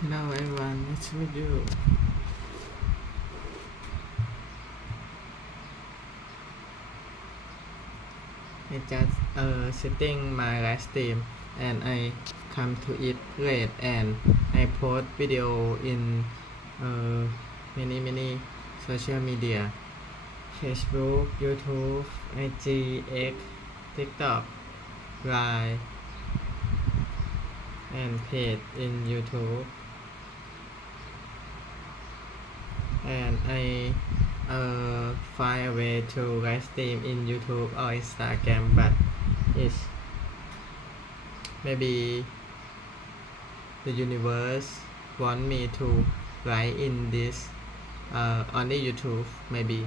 Hello everyone, nice to meet you. I just setting my live stream and I come to it late and I post video in many social media, Facebook, YouTube, IG, X, TikTok, Line and page in YouTube, and I find a way to live stream in YouTube or Instagram, but it's maybe the universe want me to write in this only YouTube. Maybe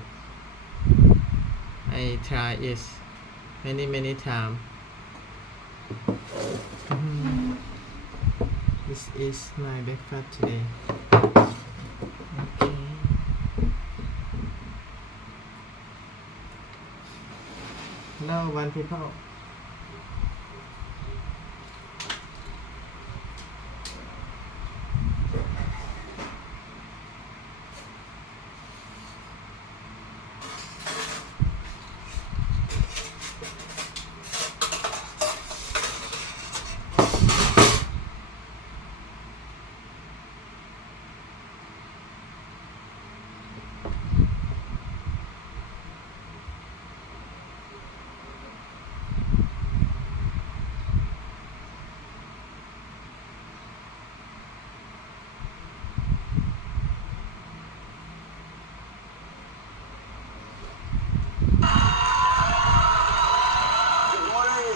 I try it many times. This is my breakfast today. Okay. Hello, one people.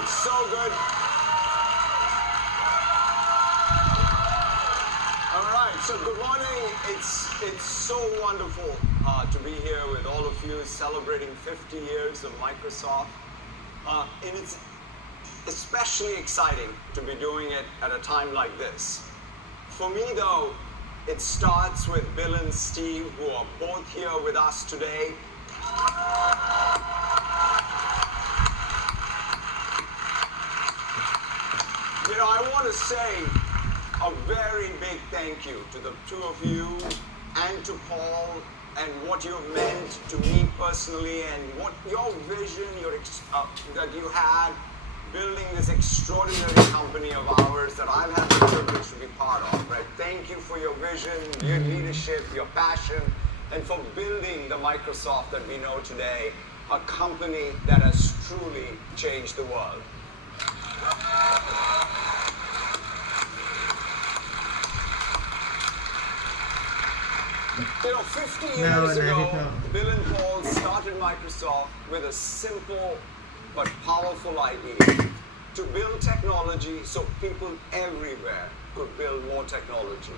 So good. All right, so good morning. It's so wonderful to be here with all of you celebrating 50 years of Microsoft. And it's especially exciting to be doing it at a time like this. For me, though, it starts with Bill and Steve, who are both here with us today. You know, I want to say a very big thank you to the two of you and to Paul and what you've meant to me personally and what your vision that you had building this extraordinary company of ours that I've had the privilege to be part of, right? Thank you for your vision, your leadership, your passion, and for building the Microsoft that we know today, a company that has truly changed the world. You know, 50 years ago, Bill and Paul started Microsoft with a simple but powerful idea to build technology so people everywhere could build more technology.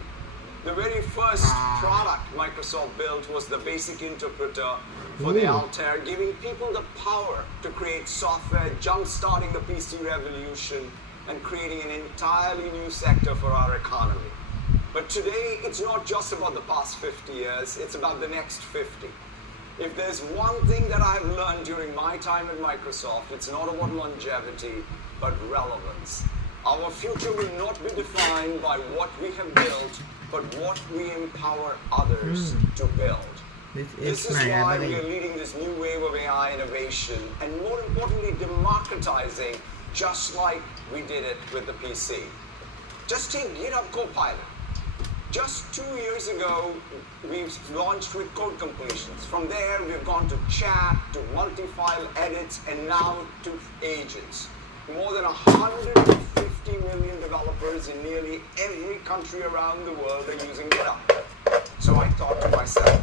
The very first product Microsoft built was the basic interpreter for the Altair, giving people the power to create software, jump-starting the PC revolution, and creating an entirely new sector for our economy. But today, it's not just about the past 50 years, it's about the next 50. If there's one thing that I've learned during my time at Microsoft, it's not about longevity, but relevance. Our future will not be defined by what we have built, but what we empower others to build. This is why we are leading this new wave of AI innovation, and more importantly, democratizing, just like we did it with the PC. Just take GitHub Copilot. Just 2 years ago, we've launched with code completions. From there, we've gone to chat, to multi-file edits, and now to agents. More than 150 million developers in nearly every country around the world are using GitHub. So I thought to myself,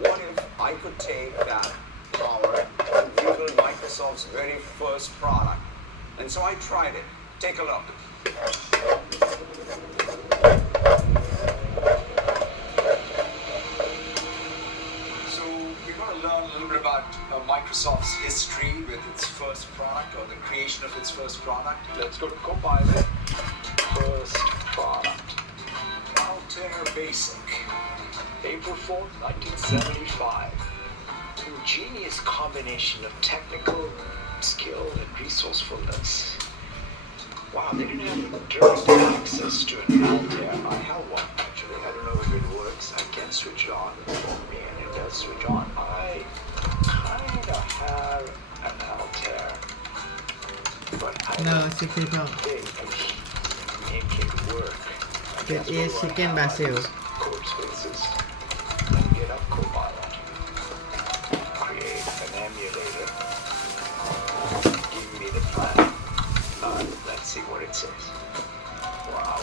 what if I could take that power and rebuild Microsoft's very first product? And so I tried it. Take a look. Learn a little bit about Microsoft's history with its first product or the creation of its first product. Let's go to Copilot. First product. Altair Basic. April 4th, 1975. Ingenious combination of technical skill and resourcefulness. Wow, they didn't have direct access access to an Altair. I have one actually. I don't know if it works. I can switch it on for me and it does switch on. I kind of have an Altair, but I No, don'tสิพี่น้อง think I can make it work. I เป็น guess เอ what do ชิ I เก้น have? บรา I ซิล use code spaces and get up Copilot. Create an emulator. Give me the plan. Let's see what it says. Wow.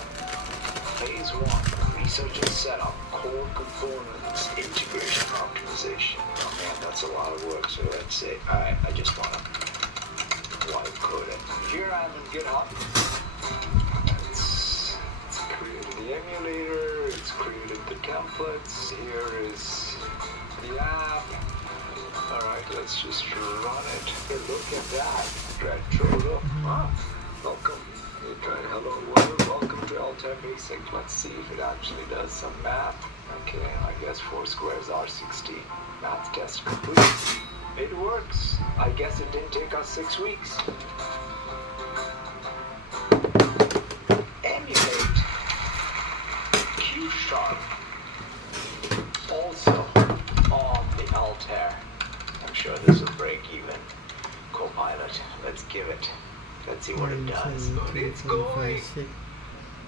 Phase 1, research and setup, core components, integration and optimization. Oh man, that's a lot of work. So let's say, alright, I just want to wipe code it. Here I am in GitHub. It's created the emulator, it's created the templates. Here is the app. Alright, let's just run it. Hey, look at that. Retro look. Ah, welcome. Hello world, welcome to Altair Basic. Let's see if it actually does some math. Okay, I guess 4 squares are 16. Math test complete. It works. I guess it didn't take us 6 weeks. Emulate. Q#. Also on the Altair. I'm sure this will break even. Copilot. Let's give it. Let's see what it does. But it's going.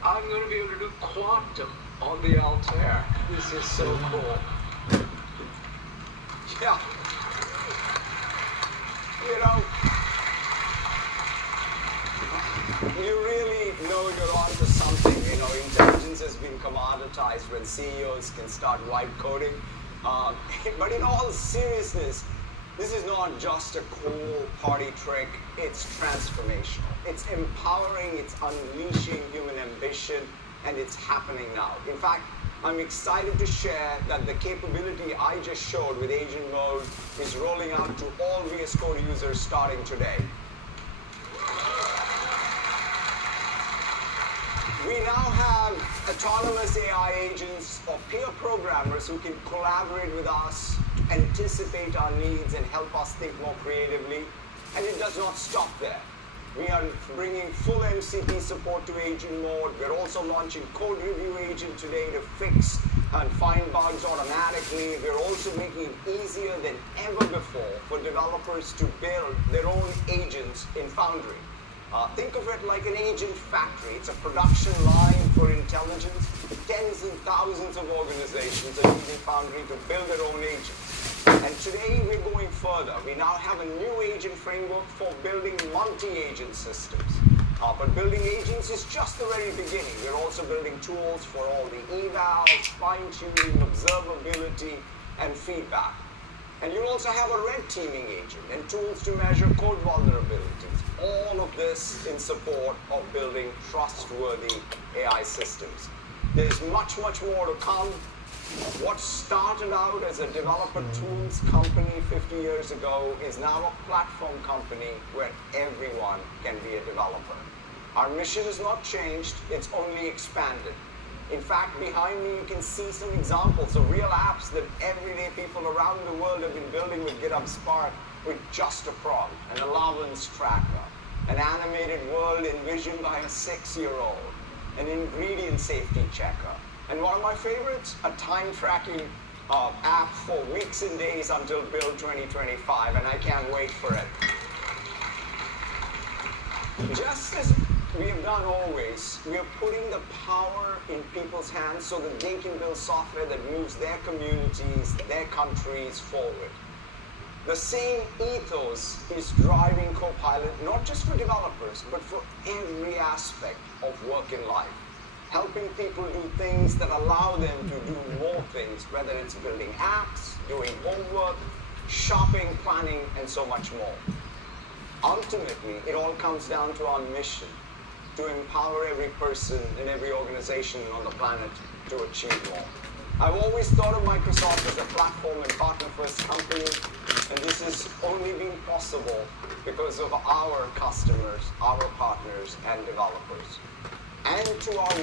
I'm going to be able to do quantum on the Altair. This is so cool. Yeah. You know, you really know you're onto something. You know, intelligence has been commoditized when CEOs can start white coding. But in all seriousness, this is not just a cool party trick, it's transformational. It's empowering, it's unleashing human ambition, and it's happening now. In fact, I'm excited to share that the capability I just showed with Agent Mode is rolling out to all VS Code users starting today. We now have autonomous AI agents or peer programmers who can collaborate with us, anticipate our needs, and help us think more creatively. And it does not stop there. We are bringing full MCP support to Agent Mode. We're also launching Code Review Agent today to fix and find bugs automatically. We're also making it easier than ever before for developers to build their own agents in Foundry. Think of it like an agent factory. It's a production line for intelligence. Tens and thousands of organizations are using Foundry to build their own agents. And today we're going further. We now have a new agent framework for building multi-agent systems. But building agents is just the very beginning. We're also building tools for all the evals, fine-tuning, observability, and feedback. And you'll also have a red teaming agent and tools to measure code vulnerabilities. All of this in support of building trustworthy AI systems. There's much, much more to come. What started out as a developer tools company 50 years ago is now a platform company where everyone can be a developer. Our mission has not changed, it's only expanded. In fact, behind me you can see some examples of real apps that everyday people around the world have been building with GitHub Spark with just a prompt, an allowance tracker, an animated world envisioned by a 6-year-old, an ingredient safety checker, and one of my favorites, a time tracking app for weeks and days until Build 2025, and I can't wait for it. Just as we have done always, we are putting the power in people's hands so that they can build software that moves their communities, their countries forward. The same ethos is driving Copilot, not just for developers, but for every aspect of work in life. Helping people do things that allow them to do more things, whether it's building apps, doing homework, shopping, planning, and so much more. Ultimately, it all comes down to our mission, to empower every person and every organization on the planet to achieve more. I've always thought of Microsoft as a platform and partner-first company, and this has only been possible because of our customers, our partners, and developers. And to our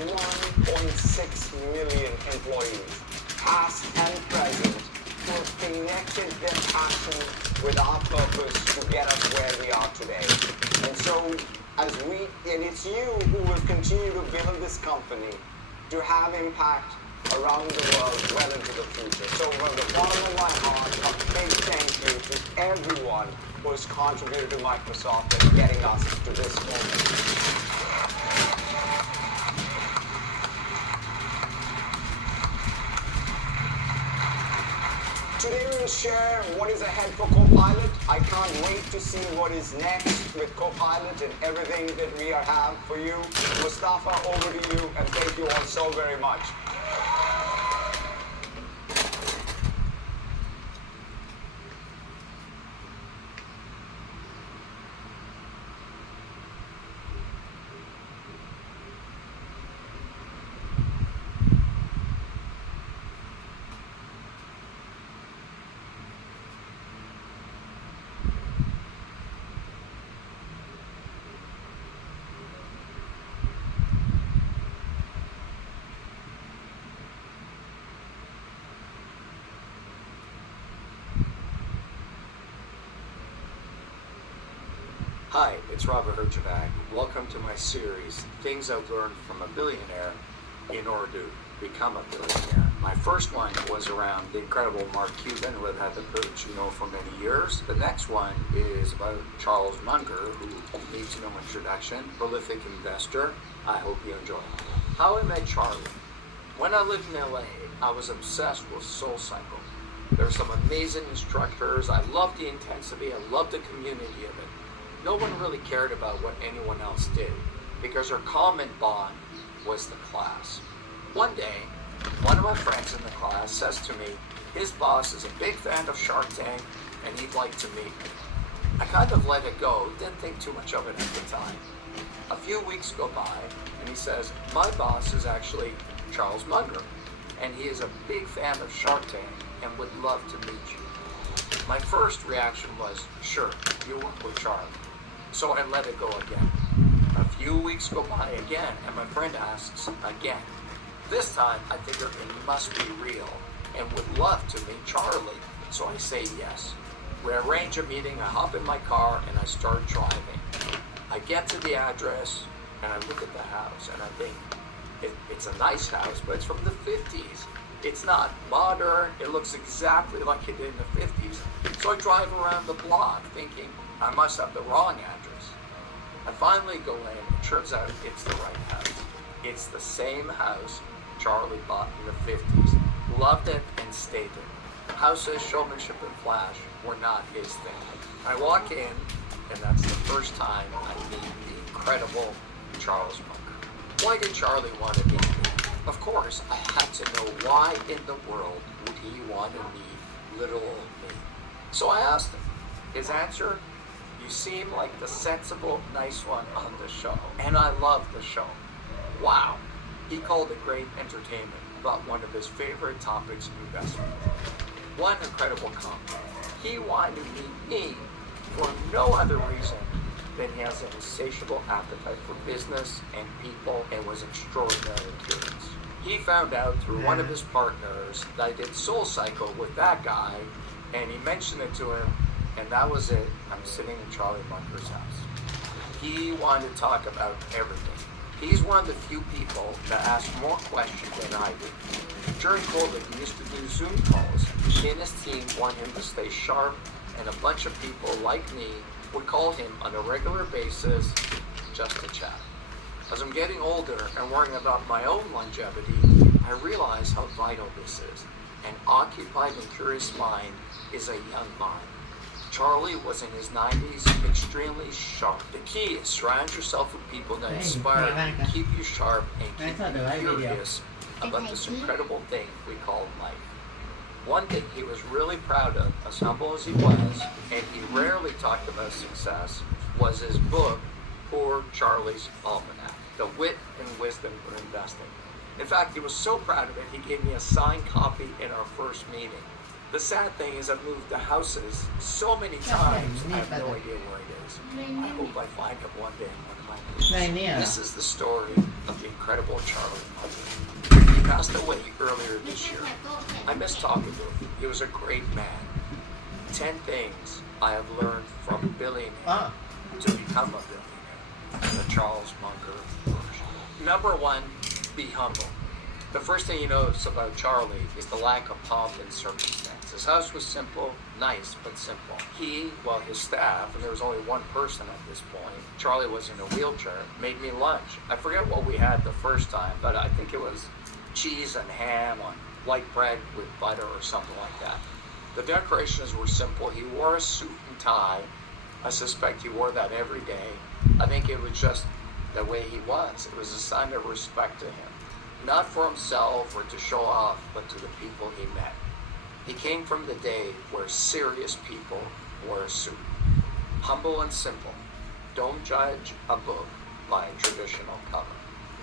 1.6 million employees, past and present, who have connected their passion with our purpose to get us where we are today. And so and it's you who will continue to build this company to have impact around the world well into the future. So from the bottom of my heart, a big thank you to everyone who has contributed to Microsoft and getting us to this moment. Today we will share what is ahead for Copilot. I can't wait to see what is next with Copilot and everything that we have for you. Mustafa, over to you, and thank you all so very much. Hi, it's Robert Herjavec. Welcome to my series, Things I've Learned from a Billionaire in Order to Become a Billionaire. My first one was around the incredible Mark Cuban, who I've had the privilege to know for many years. The next one is about Charles Munger, who needs no introduction, prolific investor. I hope you enjoy it. How I met Charlie. When I lived in LA, I was obsessed with SoulCycle. There are some amazing instructors. I loved the intensity. I loved the community of it. No one really cared about what anyone else did because our common bond was the class. One day, one of my friends in the class says to me, his boss is a big fan of Shark Tank and he'd like to meet me. I kind of let it go, didn't think too much of it at the time. A few weeks go by and he says, my boss is actually Charles Munger and he is a big fan of Shark Tank and would love to meet you. My first reaction was, sure, you work with Charlie. So I let it go again. A few weeks go by again, and my friend asks again. This time, I figure it must be real, and would love to meet Charlie, so I say yes. We arrange a meeting, I hop in my car, and I start driving. I get to the address, and I look at the house, and I think, it's a nice house, but it's from the 50s. It's not modern, it looks exactly like it did in the 50s. So I drive around the block thinking, I must have the wrong address. I finally go in, it turns out it's the right house. It's the same house Charlie bought in the 50s. Loved it and stayed there. Houses, showmanship, and flash were not his thing. I walk in, and that's the first time I meet the incredible Charles Munger. Why did Charlie want to meet me? Of course, I had to know why in the world would he want to meet little old me. So I asked him. His answer, you seem like the sensible, nice one on the show. And I love the show. Wow. He called it great entertainment about one of his favorite topics, investment. One incredible comment. He wanted to meet me for no other reason than he has an insatiable appetite for business and people and was extraordinarily curious. He found out through one of his partners that I did SoulCycle with that guy, and he mentioned it to him, and that was it. I'm sitting in Charlie Munger's house. He wanted to talk about everything. He's one of the few people that ask more questions than I do. During COVID, he used to do Zoom calls. He and his team want him to stay sharp, and a bunch of people like me would call him on a regular basis just to chat. As I'm getting older and worrying about my own longevity, I realize how vital this is. An occupied and curious mind is a young mind. Charlie was in his 90s, extremely sharp. The key is surround yourself with people that inspire you, keep you sharp, and keep you curious about this incredible thing we call life. One thing he was really proud of, as humble as he was, and he rarely talked about success, was his book, Poor Charlie's Almanac, The Wit and Wisdom for Investing. In fact, he was so proud of it, he gave me a signed copy in our first meeting. The sad thing is I've moved to houses so many times, I have no idea where it is. I hope I find it one day in one of my moves. This is the story of the incredible Charlie Munger. He passed away earlier this year. I miss talking to him. He was a great man. 10 things I have learned from a billionaire to become a billionaire. Charles Munger version. Number one, be humble. The first thing you notice about Charlie is the lack of pomp and circumstance. His house was simple, nice, but simple. He, well, his staff, and there was only one person at this point, Charlie was in a wheelchair, made me lunch. I forget what we had the first time, but I think it was cheese and ham on white bread with butter or something like that. The decorations were simple. He wore a suit and tie. I suspect he wore that every day. I think it was just the way he was. It was a sign of respect to him. Not for himself or to show off, but to the people he met. He came from the day where serious people wore a suit. Humble and simple. Don't judge a book by a traditional cover.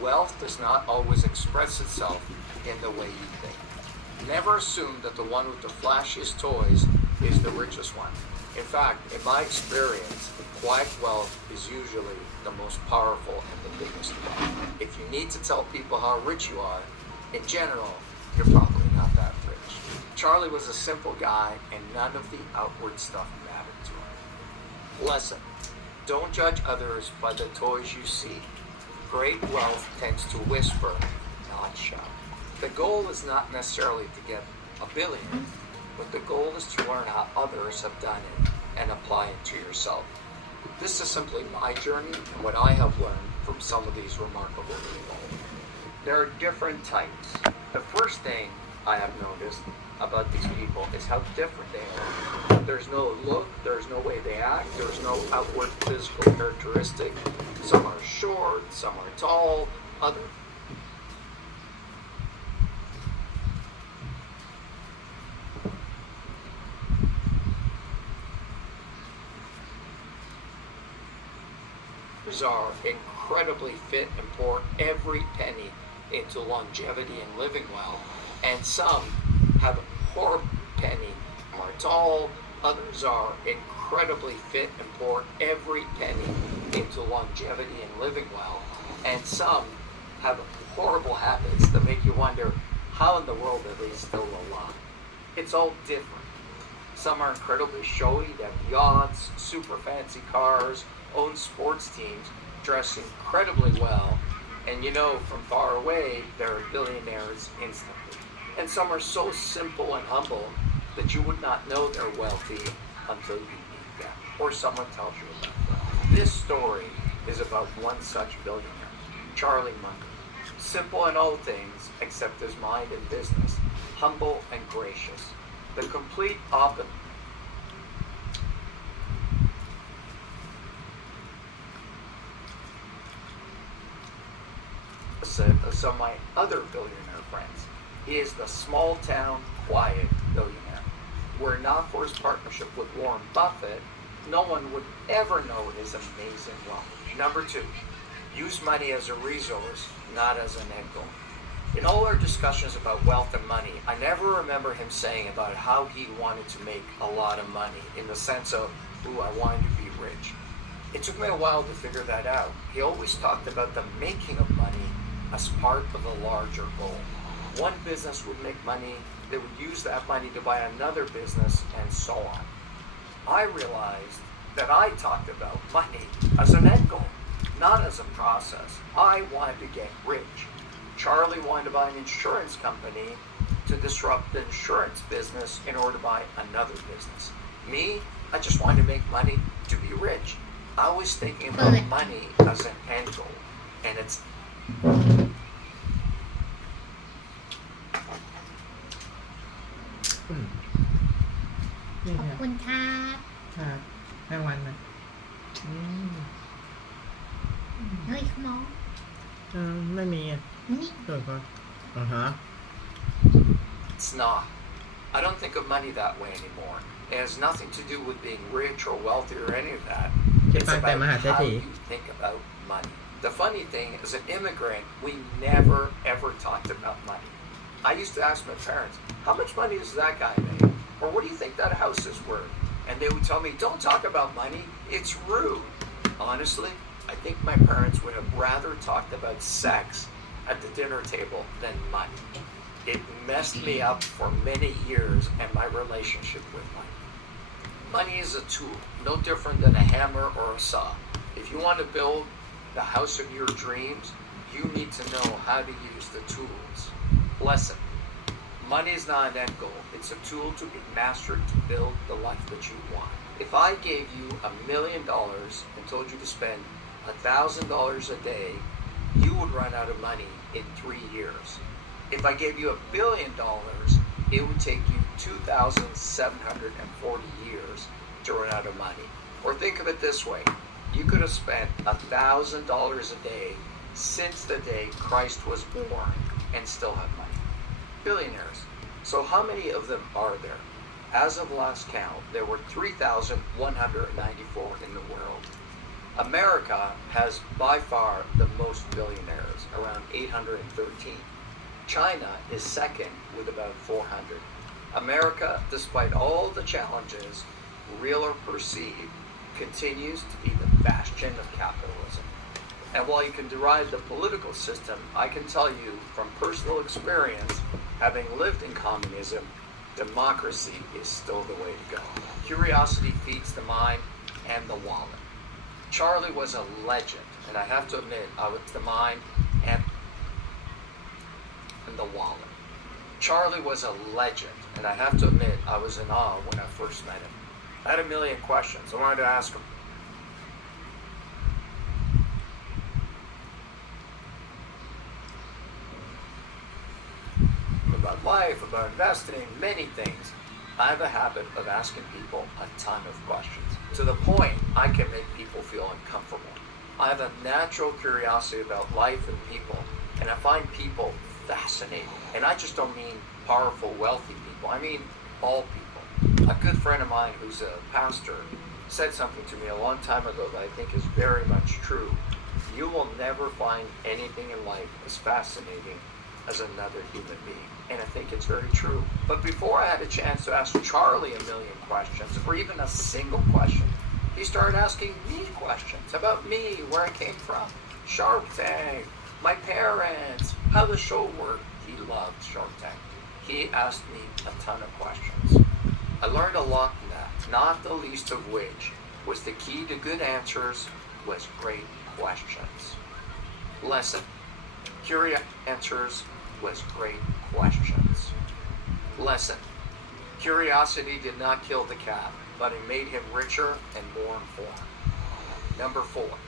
Wealth does not always express itself in the way you think. Never assume that the one with the flashiest toys is the richest one. In fact, in my experience, quiet wealth is usually the most powerful and the biggest one. If you need to tell people how rich you are, in general, you're probably not that rich. Charlie was a simple guy, and none of the outward stuff mattered to him. Lesson: don't judge others by the toys you see. Great wealth tends to whisper, not shout. The goal is not necessarily to get $1 billion, but the goal is to learn how others have done it and apply it to yourself. This is simply my journey and what I have learned from some of these remarkable people. There are different types. The first thing I have noticed about these people is how different they are. There's no look, there's no way they act, there's no outward physical characteristic. Some are short, some are tall, others are incredibly fit and pour every penny into longevity and living well, and some have a horrible penny, are tall, others are incredibly fit and pour every penny into longevity and living well, and some have horrible habits that make you wonder how in the world are they still alive. It's all different. Some are incredibly showy, they have yachts, super fancy cars, own sports teams, dress incredibly well, and you know from far away they're billionaires instantly. And some are so simple and humble that you would not know they're wealthy until you meet them, or someone tells you about them. This story is about one such billionaire, Charlie Munger. Simple in all things except his mind and business, humble and gracious. The complete opposite of some of my other billionaire friends. He is the small town, quiet billionaire. Were it not for his partnership with Warren Buffett, no one would ever know his amazing wealth. Number two, use money as a resource, not as an end goal. In all our discussions about wealth and money, I never remember him saying about how he wanted to make a lot of money in the sense of, ooh, I wanted to be rich. It took me a while to figure that out. He always talked about the making of money as part of a larger goal. One business would make money, they would use that money to buy another business, and so on. I realized that I talked about money as an end goal, not as a process. I wanted to get rich. Charlie wanted to buy an insurance company to disrupt the insurance business in order to buy another business. Me, I just wanted to make money to be rich. I was thinking about money as an end goal, and it'sนี่ ขอบ ครับ คุณค่ะ ครับรางวัลนะอืม เฮ้ยขโมย ไม่มีอ่ะ นี่ เกิดก่อนฮะ It's not. I don't think of money that way anymore. It has nothing to do with being rich or wealthy or any of that. It's about how you think about money. The funny thing, as an immigrant, we never ever talked about money. I used to ask my parents, how much money does that guy make? Or what do you think that house is worth? And they would tell me, don't talk about money, it's rude. Honestly, I think my parents would have rather talked about sex at the dinner table than money. It messed me up for many years and my relationship with money. Money is a tool, no different than a hammer or a saw. If you want to build the house of your dreams, you need to know how to use the tools. Lesson. Money is not an end goal. It's a tool to be mastered to build the life that you want. If I gave you $1 million and told you to spend $1,000 a day, you would run out of money in 3 years. If I gave you $1 billion, it would take you 2,740 years to run out of money. Or think of it this way. You could have spent $1,000 a day since the day Christ was born and still have money. Billionaires. So how many of them are there? As of last count, there were 3,194 in the world. America has by far the most billionaires, around 813. China is second with about 400. America, despite all the challenges, real or perceived, continues to be the bastion of capitalism. And while you can deride the political system, I can tell you from personal experience, having lived in communism, democracy is still the way to go. Curiosity feeds the mind and the wallet. Charlie was a legend, and I have to admit, I was the mind and the wallet. Charlie was a legend, and I have to admit, I was in awe when I first met him. I had a million questions. I wanted to ask him. About life, about investing, many things. I have a habit of asking people a ton of questions, to the point I can make people feel uncomfortable. I have a natural curiosity about life and people, and I find people fascinating. And I just don't mean powerful, wealthy people. I mean all people. A good friend of mine who's a pastor said something to me a long time ago that I think is very much true. You will never find anything in life as fascinating as another human being. And I think it's very true. But before I had a chance to ask Charlie a million questions, or even a single question, he started asking me questions about me, where I came from, Shark Tank, my parents, how the show worked. He loved Shark Tank. He asked me a ton of questions. I learned a lot from that, not the least of which was the key to good answers was great questions. Lesson. Curious answers was great questions. Lesson. Curiosity did not kill the cat, but it made him richer and more informed. Number 4.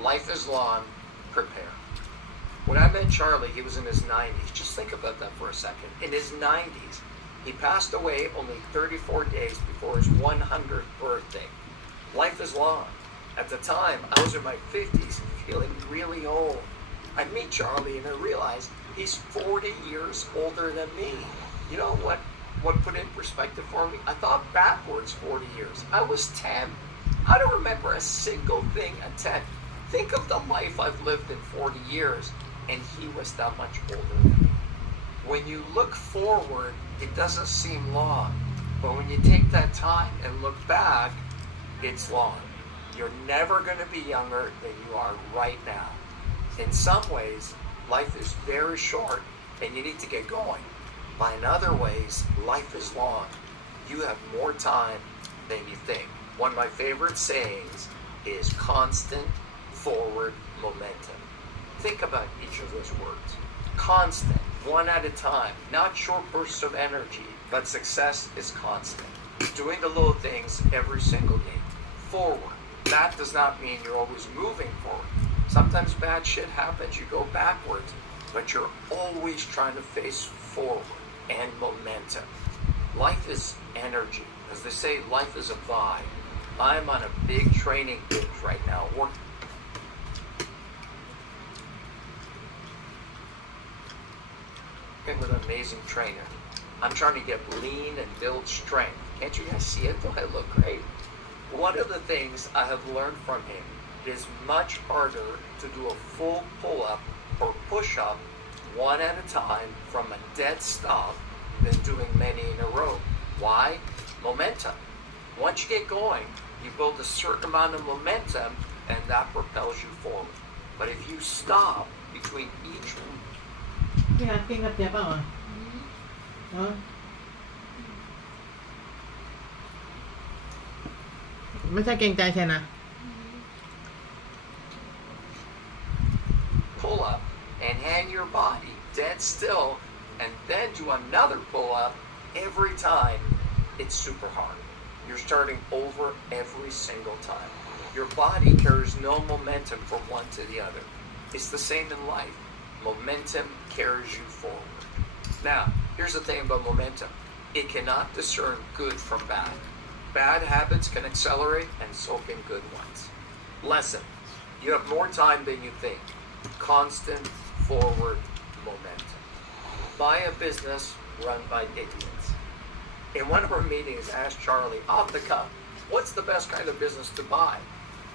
Life is long, prepare. When I met Charlie, he was in his 90s. Just think about that for a second. In his 90s, he passed away only 34 days before his 100th birthday. Life is long. At the time, I was in my 50s, feeling really old. I meet Charlie and I realized he's 40 years older than me. You know what put it in perspective for me? I thought backwards 40 years. I was 10. I don't remember a single thing at 10. Think of the life I've lived in 40 years, and he was that much older than me. When you look forward, it doesn't seem long. But when you take that time and look back, it's long. You're never going to be younger than you are right now. In some ways, life is very short and you need to get going. But in other ways, life is long. You have more time than you think. One of my favorite sayings is constant forward momentum. Think about each of those words. Constant, one at a time, not short bursts of energy, but success is constant. Doing the little things every single day. Forward. That does not mean you're always moving forward. Sometimes bad shit happens, you go backwards, but you're always trying to face forward and momentum. Life is energy. As they say, life is a vibe. I'm on a big training binge right now, working with an amazing trainer. I'm trying to get lean and build strength. Can't you guys see it? Don't I look great? One of the things I have learned from him is much harder to do a full pull-up or push-up one at a time from a dead stop than doing many in a row. Why? Momentum. Once you get going, you build a certain amount of momentum and that propels you forward. But if you stop between each one, พี่นัทเก่งกับเจ๊เปล่าอ่ะเนาะไม่ใช่เก่งใจใช่นะ body dead still and then do another pull-up every time, it's super hard. You're starting over every single time. Your body carries no momentum from one to the other. It's the same in life. Momentum carries you forward. Now, here's the thing about momentum. It cannot discern good from bad. Bad habits can accelerate, and so can good ones. Lesson. You have more time than you think. Constant forward momentum. Buy a business run by idiots. In one of our meetings, I asked Charlie, off the cuff, what's the best kind of business to buy?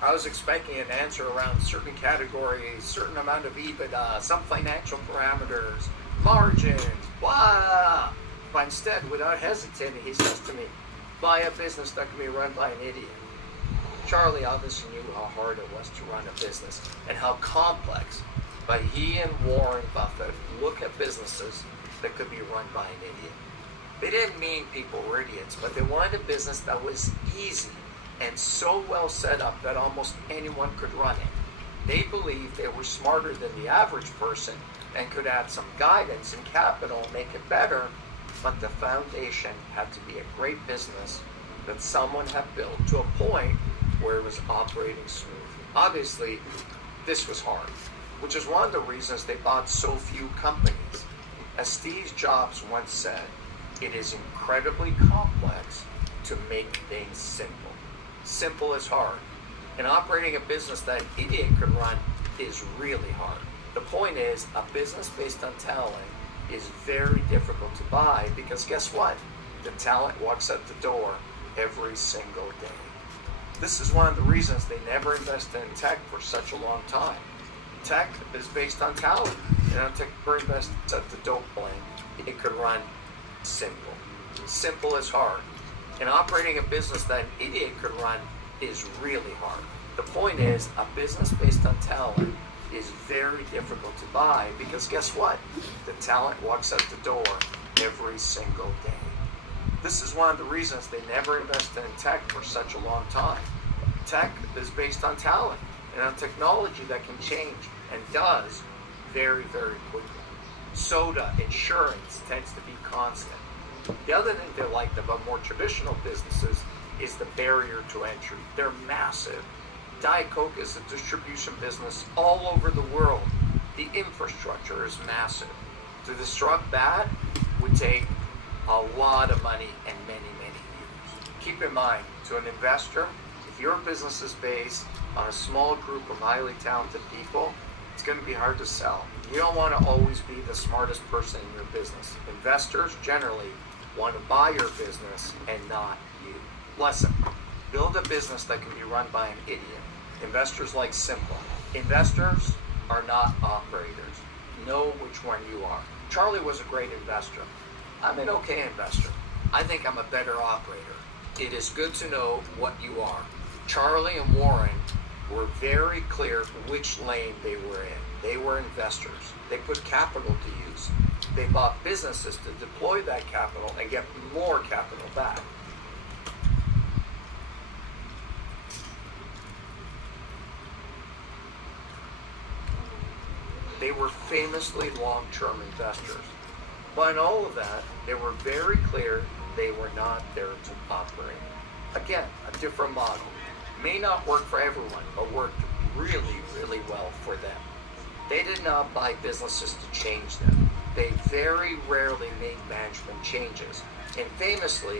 I was expecting an answer around certain categories, certain amount of EBITDA, some financial parameters, margins, blah. But instead, without hesitating, he says to me, buy a business that can be run by an idiot. Charlie obviously knew how hard it was to run a business and how complex, but he and Warren Buffett look at businesses that could be run by an idiot. They didn't mean people were idiots, but they wanted a business that was easy and so well set up that almost anyone could run it. They believed they were smarter than the average person and could add some guidance and capital and make it better, but the foundation had to be a great business that someone had built to a point where it was operating smoothly. Obviously, this was hard, which is one of the reasons they bought so few companies. As Steve Jobs once said, it is incredibly complex to make things simple. Simple is hard. And operating a business that an idiot could run is really hard. The point is, a business based on talent is very difficult to buy because guess what? The talent walks out the door every single day. This is one of the reasons they never invested in tech for such a long time. Tech is based on talent. And on tech invests at the dope blend, it could run simple. Simple is hard. And operating a business that an idiot could run is really hard. The point is, a business based on talent is very difficult to buy because guess what? The talent walks out the door every single day. This is one of the reasons they never invested in tech for such a long time. Tech is based on talent and on technology that can change and does very, very quickly. Soda, insurance tends to be constant. The other thing they liked about more traditional businesses is the barrier to entry. They're massive. Diet Coke is a distribution business all over the world. The infrastructure is massive. To disrupt that would take a lot of money and many, many years. Keep in mind, to an investor, if your business is based on a small group of highly talented people, it's going to be hard to sell. You don't want to always be the smartest person in your business. Investors generally want to buy your business and not you. Lesson. Build a business that can be run by an idiot. Investors like simple. Investors are not operators. Know which one you are. Charlie was a great investor. I'm an okay investor. I think I'm a better operator. It is good to know what you are. Charlie and Warren were very clear which lane they were in. They were investors. They put capital to use. They bought businesses to deploy that capital and get more capital back. They were famously long-term investors. But in all of that, they were very clear they were not there to operate. Again, a different model. May not work for everyone, but worked really, really well for them. They did not buy businesses to change them. They very rarely made management changes. And famously,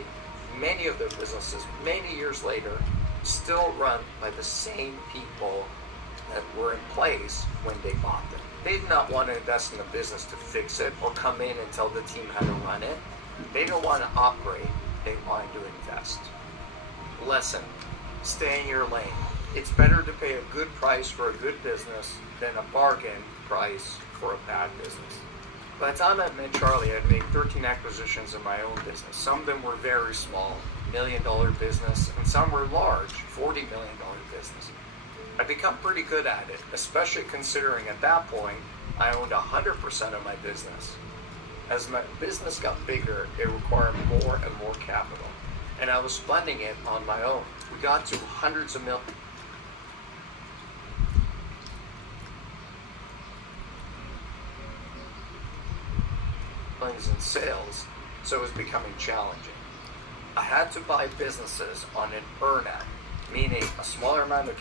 many of their businesses, many years later, still run by the same people that were in place when they bought them. They did not want to invest in a business to fix it or come in and tell the team how to run it. They don't want to operate, they want to invest. Lesson. Stay in your lane. It's better to pay a good price for a good business than a bargain price for a bad business. By the time I met Charlie, I'd made 13 acquisitions in my own business. Some of them were very small, $1 million business, and some were large, $40 million business. I'd become pretty good at it, especially considering at that point, I owned 100% of my business. As my business got bigger, it required more and more capital, and I was funding it on my own. We got to hundreds of millions. millions in sales, so it was becoming challenging. I had to buy businesses on an earn-out, meaning a smaller amount of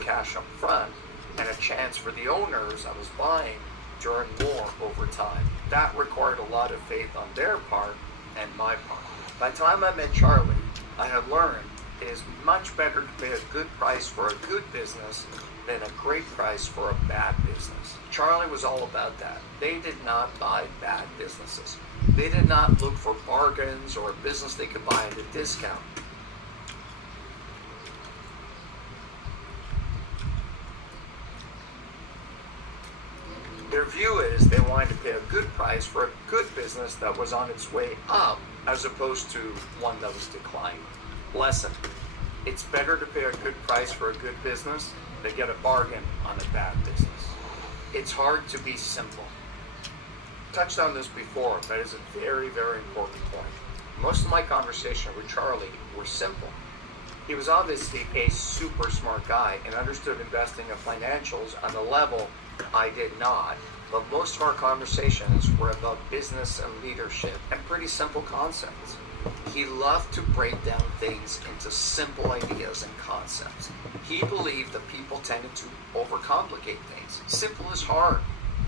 cash up front and a chance for the owners I was buying to earn more over time. That required a lot of faith on their part and my part. By the time I met Charlie, I had learned it is much better to pay a good price for a good business than a great price for a bad business. Charlie was all about that. They did not buy bad businesses. They did not look for bargains or a business they could buy at a discount. Their view is they wanted to pay a good price for a good business that was on its way up as opposed to one that was declining. Lesson: it's better to pay a good price for a good business than get a bargain on a bad business. It's hard to be simple. I touched on this before, but it's a very, very important point. Most of my conversation with Charlie were simple. He was obviously a super smart guy and understood investing and financials on a level I did not, but most of our conversations were about business and leadership and pretty simple concepts. He loved to break down things into simple ideas and concepts. He believed that people tended to overcomplicate things. Simple is hard.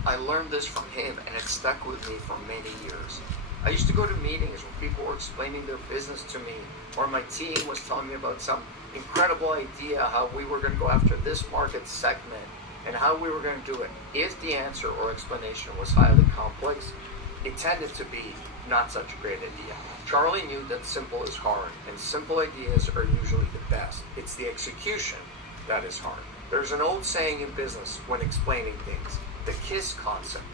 I learned this from him and it stuck with me for many years. I used to go to meetings where people were explaining their business to me, or my team was telling me about some incredible idea, how we were going to go after this market segment, and how we were going to do it. If the answer or explanation was highly complex, it tended to be not such a great idea. Charlie knew that simple is hard, and simple ideas are usually the best. It's the execution that is hard. There's an old saying in business when explaining things, the KISS concept: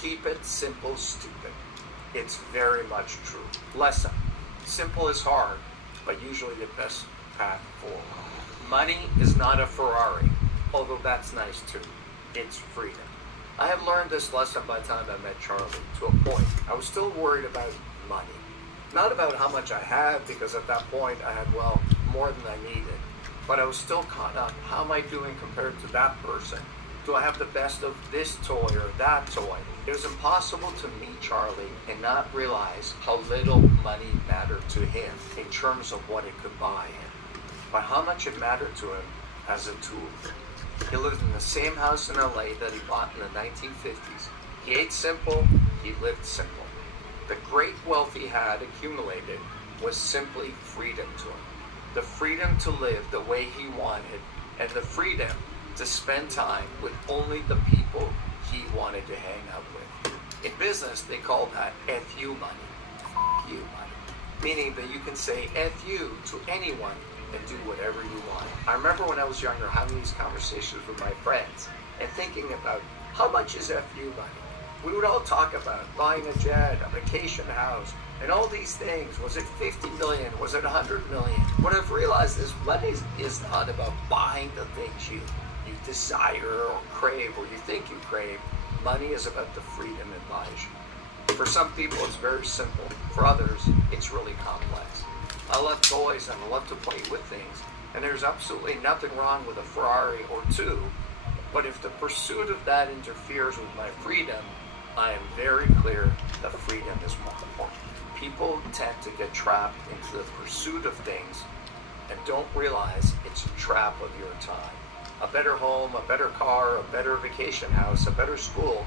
keep it simple, stupid. It's very much true. Lesson: simple is hard, but usually the best path forward. Money is not a Ferrari, although that's nice too. It's freedom. I had learned this lesson by the time I met Charlie. To a point, I was still worried about money. Not about how much I had, because at that point I had, well, more than I needed. But I was still caught up. How am I doing compared to that person? Do I have the best of this toy or that toy? It was impossible to meet Charlie and not realize how little money mattered to him in terms of what it could buy him, but how much it mattered to him as a tool. He lived in the same house in LA that he bought in the 1950s. He ate simple, he lived simple. The great wealth he had accumulated was simply freedom to him. The freedom to live the way he wanted, and the freedom to spend time with only the people he wanted to hang out with. In business, they call that FU money. F you money. Meaning that you can say FU to anyone and do whatever you want. I remember when I was younger having these conversations with my friends and thinking about how much is FU money. We would all talk about buying a jet, a vacation house, and all these things. Was it 50 million? Was it 100 million? What I've realized is money is not about buying the things you desire or crave or you think you crave. Money is about the freedom it buys you. For some people, it's very simple. For others, it's really complex. I love toys and I love to play with things, and there's absolutely nothing wrong with a Ferrari or two, but if the pursuit of that interferes with my freedom, I am very clear that freedom is more important. People tend to get trapped into the pursuit of things and don't realize it's a trap of your time. A better home, a better car, a better vacation house, a better school,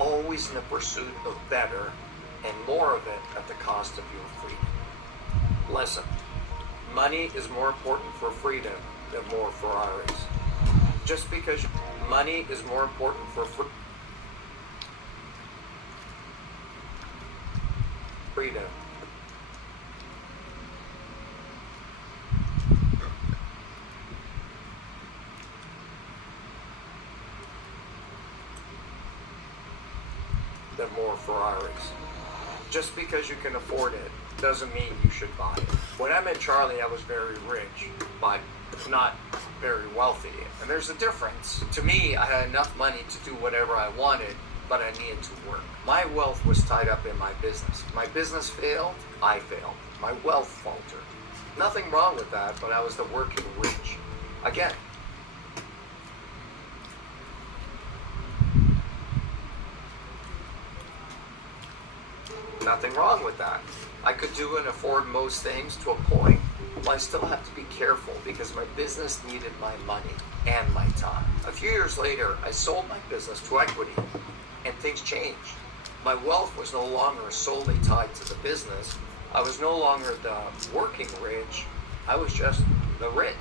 always in the pursuit of better and more of it at the cost of your freedom. Lesson: money is more important for freedom than more Ferraris. Just because money is more important for freedom than more Ferraris. Just because you can afford it doesn't mean you should buy it. When I met Charlie, I was very rich, but not very wealthy. And there's a difference. To me, I had enough money to do whatever I wanted, but I needed to work. My wealth was tied up in my business. My business failed, I failed. My wealth faltered. Nothing wrong with that, but I was the working rich. Again, nothing wrong with that. I could do and afford most things to a point, but I still have to be careful because my business needed my money and my time. A few years later, I sold my business to equity, and things changed. My wealth was no longer solely tied to the business. I was no longer the working rich. I was just the rich.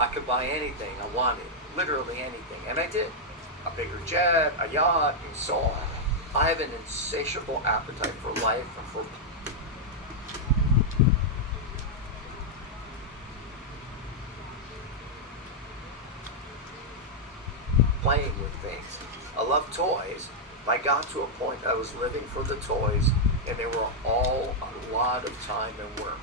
I could buy anything I wanted, literally anything, and I did. A bigger jet, a yacht, and so on. I have an insatiable appetite for life and for playing with things. I love toys. I got to a point I was living for the toys, and they were all a lot of time and work.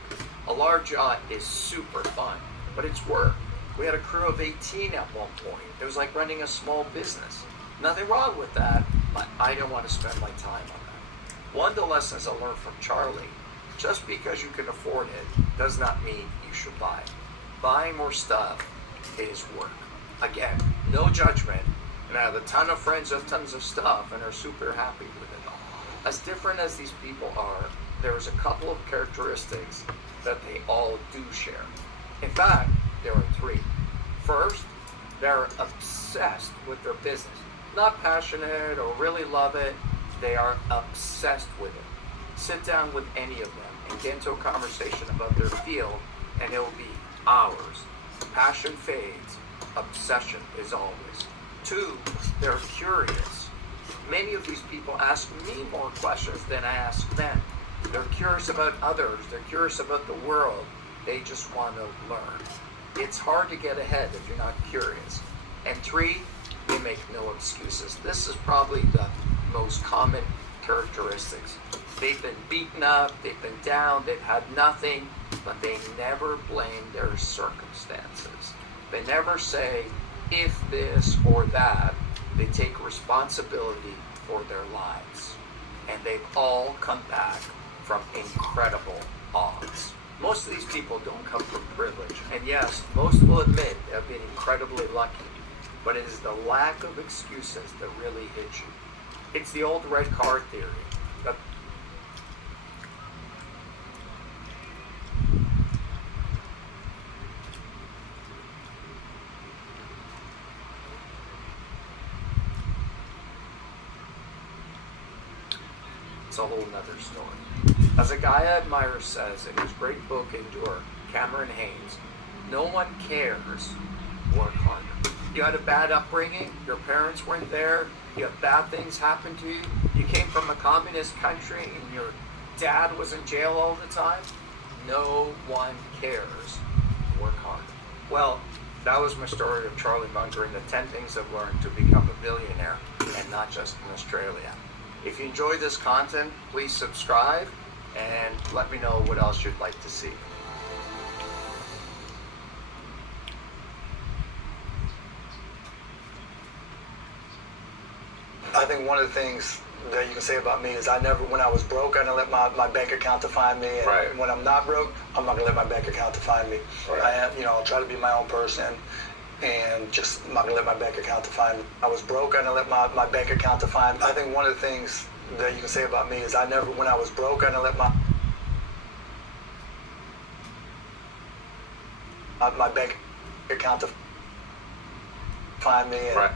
A large yacht is super fun, but it's work. We had a crew of 18 at one point. It was like running a small business. Nothing wrong with that, but I didn't want to spend my time on that. One of the lessons I learned from Charlie, just because you can afford it does not mean you should buy it. Buying more stuff is work. Again, no judgment, and I have a ton of friends with tons of stuff and are super happy with it all. As different as these people are, there's a couple of characteristics that they all do share. In fact, there are three. First, they're obsessed with their business. Not passionate or really love it, they are obsessed with it. Sit down with any of them and get into a conversation about their field, and it will be hours. Passion fades, obsession is always. Two, they're curious. Many of these people ask me more questions than I ask them. They're curious about others, they're curious about the world, they just want to learn. It's hard to get ahead if you're not curious. And three, they make no excuses. This is probably the most common characteristics. They've been beaten up, they've been down, they've had nothing, but they never blame their circumstances. They never say, if this or that. They take responsibility for their lives. And they've all come back from incredible odds. Most of these people don't come from privilege. And yes, most will admit they have been incredibly lucky. But it is the lack of excuses that really hits you. It's the old red car theory. That it's a whole nother story. As a guy I admire says in his great book Endure, Cameron Haynes, no one cares, work harder. You had a bad upbringing, your parents weren't there, you had bad things happen to you, you came from a communist country and your dad was in jail all the time, no one cares, work harder. Well, that was my story of Charlie Munger and the 10 things I've learned to become a billionaire, and not just in Australia. If you enjoyed this content, please subscribe and let me know what else you'd like to see. I think one of the things that you can say about me is when I was broke, I didn't let my bank account define me. And right. When I'm not broke, I'm not gonna let my bank account define me. Right. I'll try to be my own person, and just I'm not gonna let my bank account define me. I was broke, I didn't let my bank account define me. I think one of the things that you can say about me is when I was broke, I didn't let my bank account define me. And right.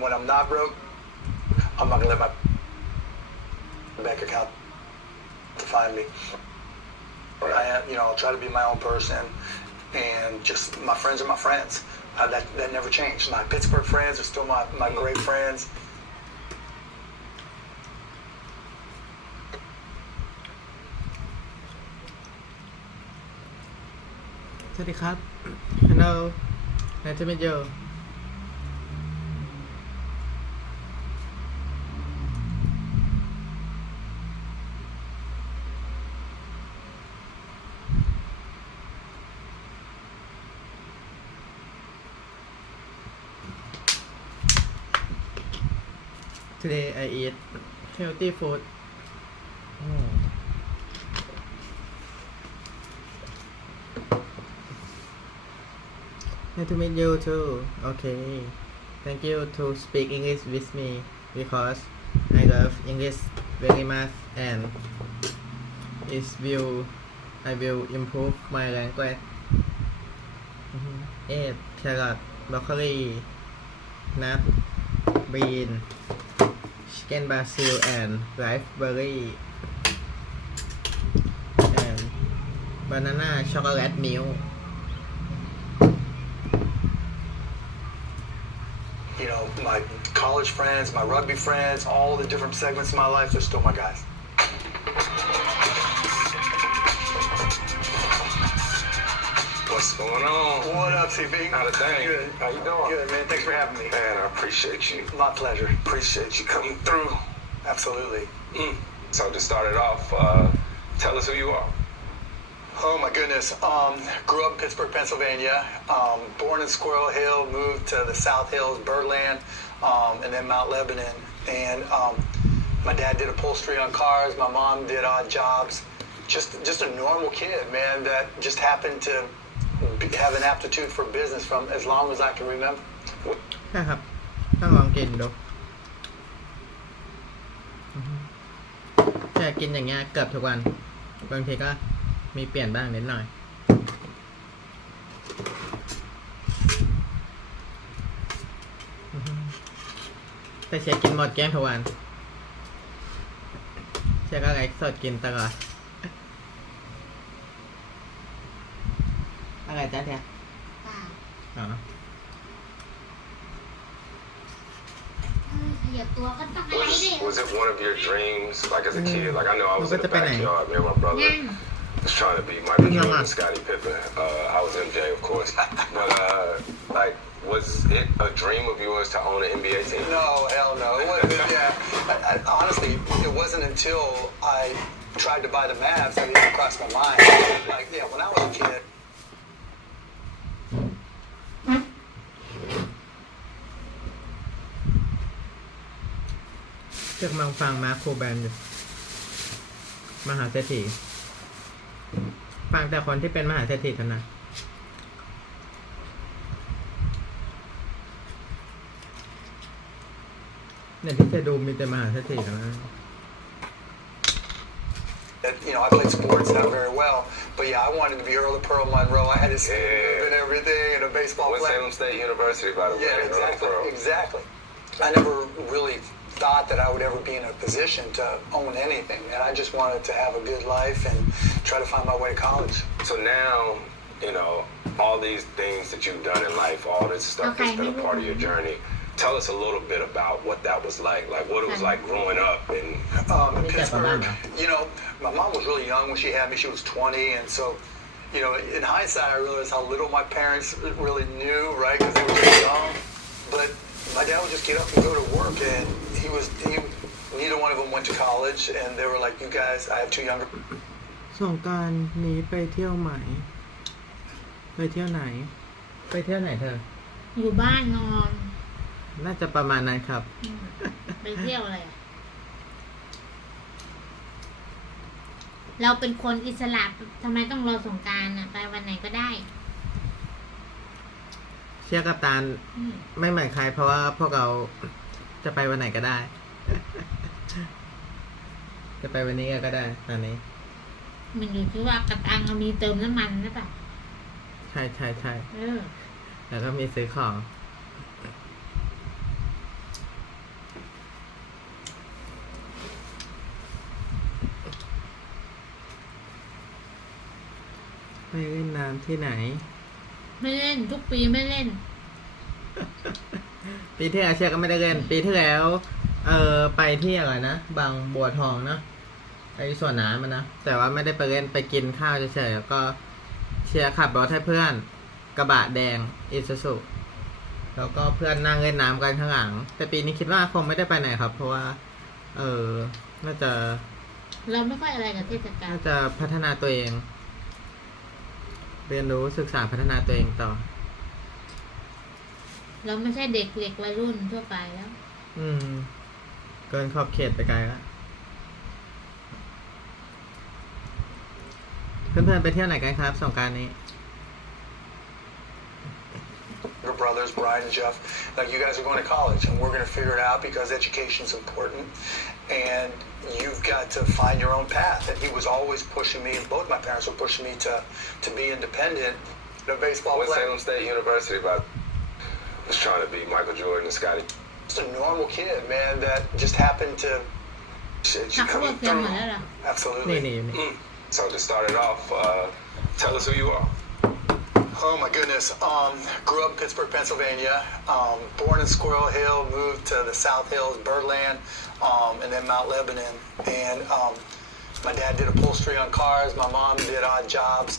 When I'm not broke, I'm not gonna let my bank account define me. Right. I'll try to be my own person, and just my friends are my friends. That never changed. My Pittsburgh friends are still my great friends. Sawadee krap. Hello. Nice to meet you. today I eat healthy food. Nice to meet you too. Okay. Thank you to speak English with me because I love English very much and I will improve my language. Egg, carrot, broccoli, nut, bean, chicken basil and raspberry and banana chocolate milk. You know, my college friends, my rugby friends, all the different segments of my life, they're still my guys. What's going on? What up, CB? Not a thing. Good. How you doing? Good, man. Thanks for having me. Man, I appreciate you. My pleasure. Appreciate you coming through. Absolutely. So to start it off, tell us who you are. Oh my goodness. Grew up in Pittsburgh, Pennsylvania. Born in Squirrel Hill, moved to the South Hills, Birdland, and then Mount Lebanon. And my dad did upholstery on cars. My mom did odd jobs. Just a normal kid, man, that just happened to have an aptitude for business from as long as I can remember. ใช่ครับต้องลองกินดูแต่กินอย่างเงี้ยเกือบทุกวันบางทีก็มีเปลี่ยนบ้างนิดหน่อยแต่เชียร์กินหมดแก้มทุกวันเชียร์ก็ไลฟ์สดกินตลอดอะไรจ้าเทียอ๋อ เหยียบตัวก็ต้องอะไรดิ Was it one of your dreams, like as a kid? Like I know I was in the backyard, me and my brother was trying to be Michael Jordan and Scottie Pippen. I was MJ, of course. But like, was it a dream of yours to own an NBA team? No, hell no. It wasn't, yeah. Honestly, it wasn't until I tried to buy the Mavs that it even crossed my mind. Like, yeah, when I was a kid. เจ้ากำลังฟังมาโคแบนอยู่มหาเศรษฐีฟังแต่คนที่เป็นมหาเศรษฐีเท่านั้นเนี่ยที่จะดูมีแต่มหาเศรษฐีเท่านั้น You know, I played sports not very well, but yeah, I wanted to be Earl of Pearl Monroe. I had his move and everything, and a baseball Went player. Salem State University, by the way. Yeah, exactly, exactly. I never really thought that I would ever be in a position to own anything, and I just wanted to have a good life and try to find my way to college. So now, you know, all these things that you've done in life, all this stuff that's been a part of your journey. Tell us a little bit about what that was like what it was like growing up in Pittsburgh. You know, my mom was really young when she had me. She was 20, and so, you know, in hindsight, I realized how little my parents really knew, right? Because they were just young. But my dad would just get up and go to work, and neither one of them went to college, and they were like, "You guys, I have two younger." สงกรานต์นี้ไปเที่ยวไหมไปเที่ยวไหนไปเที่ยวไหนเธอ อยู่บ้านนอน น่าจะประมาณนั้นครับ ไปเที่ยวอะไรอะเราเป็นคนอิสระทำไมต้องรอสงกรานต์อะไปวันไหนก็ได้ เชียร์กับตาลไม่เหมือนใครเพราะว่าพวกเราจะไปวันไหนก็ได้ จะไปวันนี้ก็ได้ตอนนี้ มันอยู่ที่ว่ากระตังเรามีเติมน้ำมันหรือเปล่า ใช่ใช่ใช่ อ แล้วก็มีซื้อของไปเล่นน้ำที่ไหน ไม่เล่นทุกปีไม่เล่น ปีที่แล้วเชียร์ก็ไม่ได้เล่นปีที่แล้วไปที่อะไรนะบางบัวทองเนาะไปสวนน้ำมันนะแต่ว่าไม่ได้ไปเล่นไปกินข้าวเฉยๆแล้วก็เชียร์ขับรถให้เพื่อนกระบะแดงอิซูซุแล้วก็เพื่อนนั่งเล่นน้ำกันข้างหลังแต่ปีนี้คิดว่าคงไม่ได้ไปไหนครับเพราะว่าน่าจะ เราไม่ค่อยอะไรกับเทศกาล น่าจะพัฒนาตัวเองเรียนรู้ศึกษาพัฒนาตัวเองต่อ เราไม่ใช่เด็กวัยรุ่นทั่วไปแล้ว เกินขอบเขตไปไกลแล้วเพื่อนๆไปเที่ยวไหนกันครับสงกรานต์นี้ Your brothers, Brian and Jeff, like you guys are going to college, and we're going to figure it out because education is important, and you've got to find your own path. And he was always pushing me, and both my parents were pushing me to be independent. The baseball Went player. Salem State University, but was trying to be Michael Jordan and Scottie. Just a normal kid, man, that just happened to. หักเขาบอกเตรียมหมดแล้วเหรอ Absolutely. นี่อยู่นี่ So to start it off, tell us who you are. Oh my goodness. Grew up in Pittsburgh, Pennsylvania. Born in Squirrel Hill, moved to the South Hills, Birdland, and then Mount Lebanon. And my dad did upholstery on cars. My mom did odd jobs.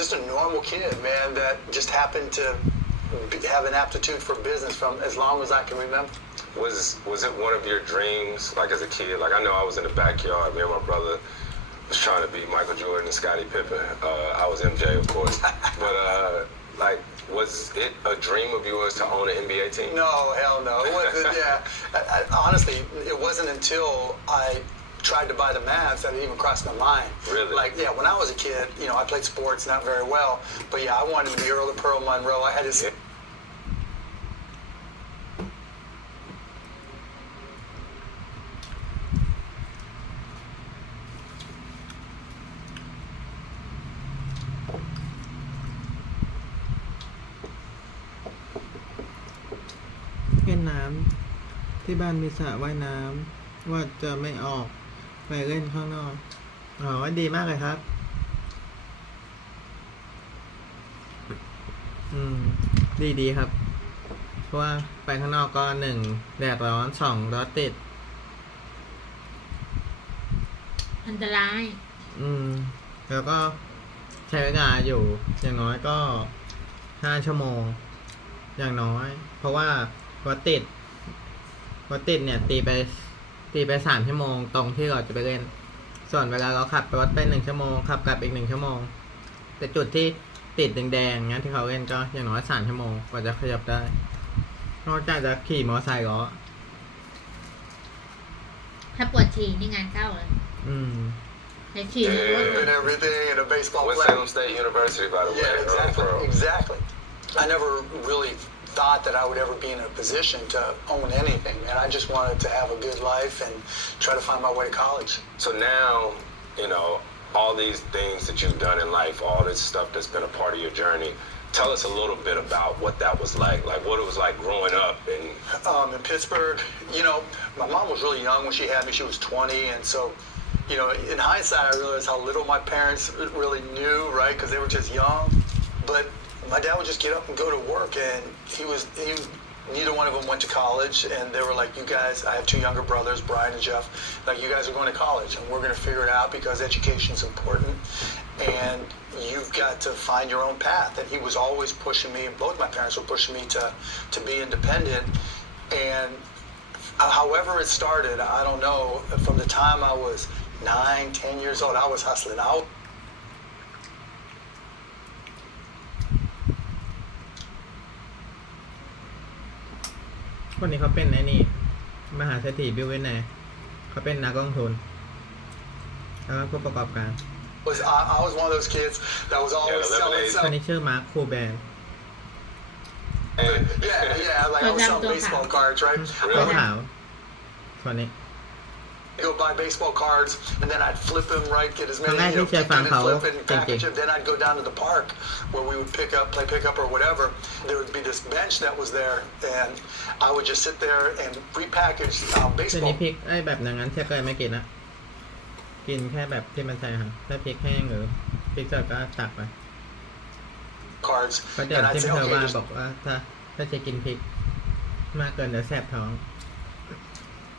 Just a normal kid, man, that just happened to have an aptitude for business from as long as I can remember. Was it one of your dreams, like as a kid? Like I know I was in the backyard. Me and my brother was trying to be Michael Jordan and Scottie Pippen. I was MJ, of course. But like, was it a dream of yours to own an NBA team? No, hell no. It wasn't, yeah. Honestly, it wasn't until I tried to buy the Mavs that it even crossed my mind. Really? Like, yeah, when I was a kid, you know, I played sports not very well, but yeah, I wanted to be Earl of Pearl Monroe. I had this. เล่นน้ำที่บ้านมีสระว่ายน้ำว่าจะไม่ออกไปเล่นข้างนอกอ๋อดีมากเลยครับดีครับเพราะว่าไปข้างนอกก็1แดดร้อน2รถติด อันตราย แล้วก็ใช้เวลาอยู่อย่างน้อยก็5 ชั่วโมงอย่างน้อยเพราะว่ารถติดเนี่ยตีไป3 ชั่วโมงตรงที่เราจะไปเล่นส่วนเวลาเราขับรถไป1 ชั่วโมงขับกลับอีก1 ชั่วโมงแต่จุดที่ติดแดงๆงั้นที่เขาเล่นก็อย่างน้อย3 ชั่วโมงกว่าจะขยับได้นอกจากจะขี่มอเตอร์ไซค์ล้อ ถ้าปวดฉี่นี่งานเข้าเลยแต่ฉี่ในรถ And everything, and a baseball Went player. Salem State University, by the way. Yeah, exactly. Exactly. I never really thought that I would ever be in a position to own anything, and I just wanted to have a good life and try to find my way to college. So now, you know, all these things that you've done in life, all this stuff that's been a part of your journey. Tell us a little bit about what that was like what it was like growing up in Pittsburgh. You know, my mom was really young when she had me. She was 20, and so, you know, in hindsight, I realized how little my parents really knew, right? Because they were just young. But my dad would just get up and go to work, and neither one of them went to college, and they were like, you guys, I have 2 younger brothers, Brian and Jeff, like, you guys are going to college, and we're going to figure it out because education is important, and you've got to find your own path. And he was always pushing me, and both my parents were pushing me to be independent. And however it started, I don't know, from the time I was 9, 10 years old, I was hustling out. คนนี้เขาเป็นไอ้นี่มหาเศรษฐีบิลเวนแนร์เขาเป็นนักลงทุนแล้วก็ผู้ประกอบการ I was one of those kids that was always selling คนนี้ชื่อมาร์คคูแบน yeah, like I was selling baseball cards, right? ตัวขาวคนนี้ Go buy baseball cards, and then I'd flip them, right? Get as many, Sometimes you should find flip how- and package them. Then I'd go down to the park where we would play pickup or whatever. There would be this bench that was there, and I would just sit there and repackage ที baseball นี้พริกแบบนั้นเทียบเลยไม่กินนะกินแค่แบบที่มันใส่อาหารถ้าพริกแห้งหรือพริกสดก็ตักไป cards, ก็เดี๋ยว and I'd ที่ say, เธอ okay, ว่า just บอกว่าถ้าจะกินพริกมากเกินเดี๋ยวแสบท้อง